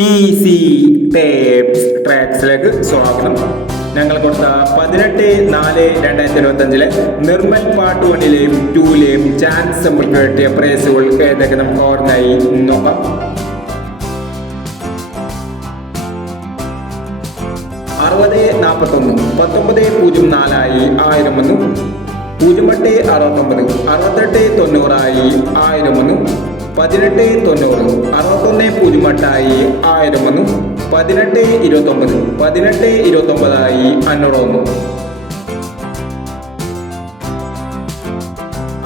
Easy tapes ട്രാക്സിലേക്ക് സ്വാഗതം. ഞങ്ങൾ കൊടുത്ത പതിനെട്ട് നാല് രണ്ടായിരത്തി ഇരുപത്തി അഞ്ചിലെ നിർമ്മൽ പാർട്ട് വണ്ണിലെയും ടൂലെയും ചാൻസ് നമുക്ക് കിട്ടിയ പ്രൈസുകൾ ഏതൊക്കെ നമുക്ക് ഓർമ്മയായി? നോക്കാം. അറുപത് നാൽപ്പത്തൊന്ന് പത്തൊമ്പത് പൂജ്യം നാലായി ആയിരം ഒന്ന് പൂജ്യം എട്ട് അറുപത്തൊമ്പത് അറുപത്തെട്ട് തൊണ്ണൂറായി ആയിരം ഒന്ന് പതിനെട്ട് തൊണ്ണൂറ് അറുപത്തൊന്ന് പൂജ്യം എട്ടായി ആയിരം ഒന്ന് പതിനെട്ട് ഇരുപത്തൊമ്പത് പതിനെട്ട് ഇരുപത്തൊമ്പതായി അഞ്ഞൂറ് ഒന്ന്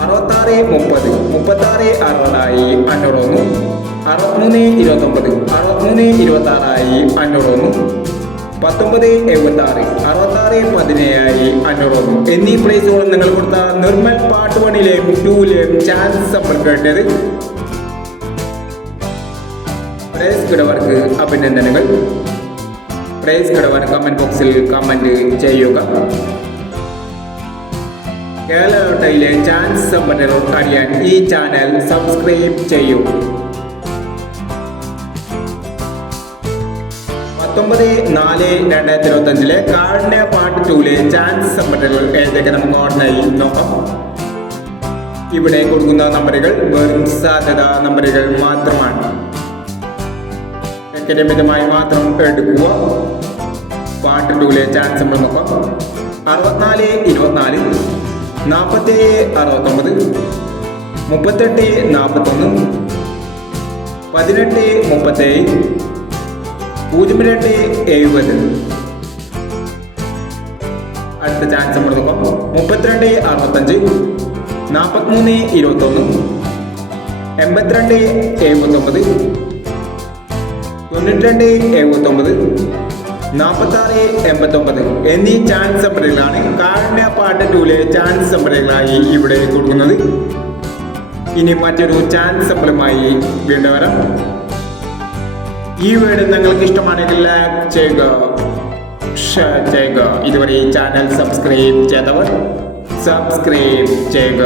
അറുപത്താറ് മുപ്പത് മുപ്പത്താറ് അറുപതായി അഞ്ഞൂറ് ഒന്ന് അറുപത്തിമൂന്ന് ഇരുപത്തൊമ്പത് അറുപത്തിമൂന്ന് ഇരുപത്തി ആറായി അഞ്ഞൂറ് ഒന്ന് പത്തൊമ്പത് എഴുപത്തി ആറ് അറുപത്തി ആറ് പതിനേഴായി അഞ്ഞൂറ് ഒന്ന് എന്നീ പ്രൈസുകൾ നിങ്ങൾ കൊടുത്ത നിർമ്മൽ പാട്ട് പണിയിലെയും ടൂലെയും ചാൻസ് സമ്പർക്കേണ്ടത് പ്രൈസ് കിടവർക്ക് അഭിനന്ദനങ്ങൾ. പ്രേസ് കിടവർ കമന്റ് ബോക്സിൽ കമന്റ് ചെയ്യുക. കേരളത്തിലെ ചാൻസ് സമ്പന്നർ അറിയാൻ ഈ ചാനൽ സബ്സ്ക്രൈബ് ചെയ്യൂ. പത്തൊമ്പത് നാല് രണ്ടായിരത്തി ഇരുപത്തി അഞ്ചിലെ കാർഡിന്റെ പാർട്ട് ടൂലെ ചാൻസ് സമ്പന്നർ ഏതൊക്കെ നമുക്ക് ഓർമ്മയായി നോക്കാം. ഇവിടെ കൊടുക്കുന്ന നമ്പറുകൾ സാധ്യത നമ്പറുകൾ മാത്രമാണ്. അക്കാദമികമായി മാത്രം എടുക്കുക. പാർട്ട് ടൂലെ ചാൻസ് നമ്മൾ നോക്കാം. അറുപത്തിനാല് ഇരുപത്തിനാല് നാൽപ്പത്തേഴ് അറുപത്തൊമ്പത് മുപ്പത്തെട്ട് നാൽപ്പത്തൊന്ന് പതിനെട്ട് മുപ്പത്തേഴ് പൂജ്യം രണ്ട് എഴുപത്. അടുത്ത ചാൻസ് നമ്മൾ നോക്കാം. മുപ്പത്തിരണ്ട് അറുപത്തഞ്ച് നാൽപ്പത്തിമൂന്ന് ഇരുപത്തൊന്ന് എൺപത്തിരണ്ട് എഴുപത്തൊമ്പത് തൊണ്ണൂറ്റിരണ്ട് എഴുപത്തൊമ്പത് നാൽപ്പത്താറ് എൺപത്തൊമ്പത് എന്നീ ചാൻസ് നമ്പറുകളാണ് കാരുണ്യ പാട്ട് ടൂലെ ചാൻസ് നമ്പറുകളായി ഇവിടെ കൊടുക്കുന്നത്. ഇനി മറ്റൊരു ചാൻസ് നമ്പറുമായി വീണ്ടും വരാം. ഈ വീട് നിങ്ങൾക്ക് ഇഷ്ടമാണെങ്കിൽ ചെയ്യുക ചെയ്യുക. ഇതുവരെ ചാനൽ സബ്സ്ക്രൈബ് ചെയ്തവർ സബ്സ്ക്രൈബ് ചെയ്യുക.